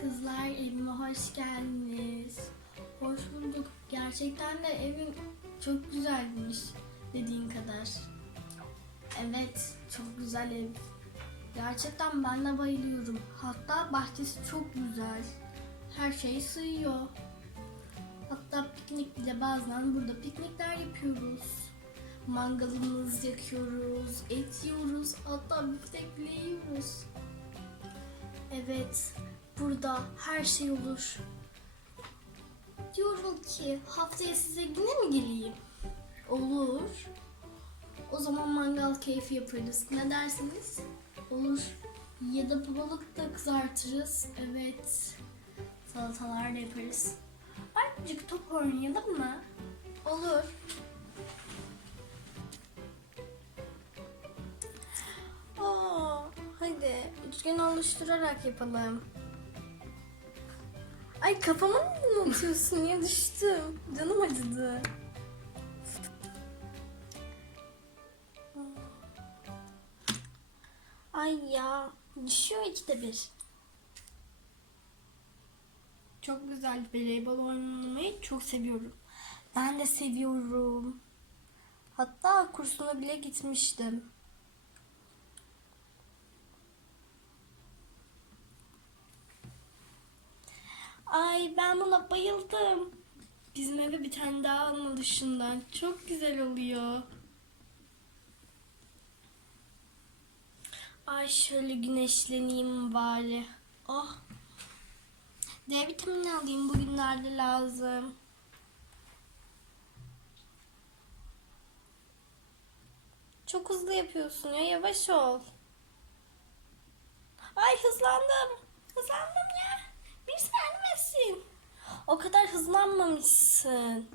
Kızlar evime hoş geldiniz. Hoş bulduk. Gerçekten de evin çok güzelmiş dediğin kadar. Evet, çok güzel ev. Gerçekten ben de bayılıyorum. Hatta bahçesi çok güzel. Her şey sığıyor. Hatta piknik bile bazen burada piknikler yapıyoruz. Mangalımızı yakıyoruz, et yiyoruz, hatta biftek bile yiyoruz. Evet, burada her şey olur. Diyorum ki haftaya size yine mi geleyim? Olur. O zaman mangal keyfi yaparız. Ne dersiniz? Olur. Ya da balık da kızartırız. Evet. Salatalar da yaparız. Azıcık top oynayalım mı? Olur. Aa, hadi üçgen oluşturarak yapalım. Ay kafama mı atıyorsun ya düştüm. Canım acıdı. Ay ya düşüyor ikide bir. Çok güzel voleybol oynamayı çok seviyorum. Ben de seviyorum. Hatta kursuna bile gitmiştim. Ay ben buna bayıldım. Bizim eve bir tane daha almalı şundan. Çok güzel oluyor. Ay şöyle güneşleneyim bari. Oh. D vitamini alayım bugünlerde lazım. Çok hızlı yapıyorsun ya yavaş ol. Ay hızlandım. Hızlandım ya. Bir saniyesin. O kadar hızlanmamışsın.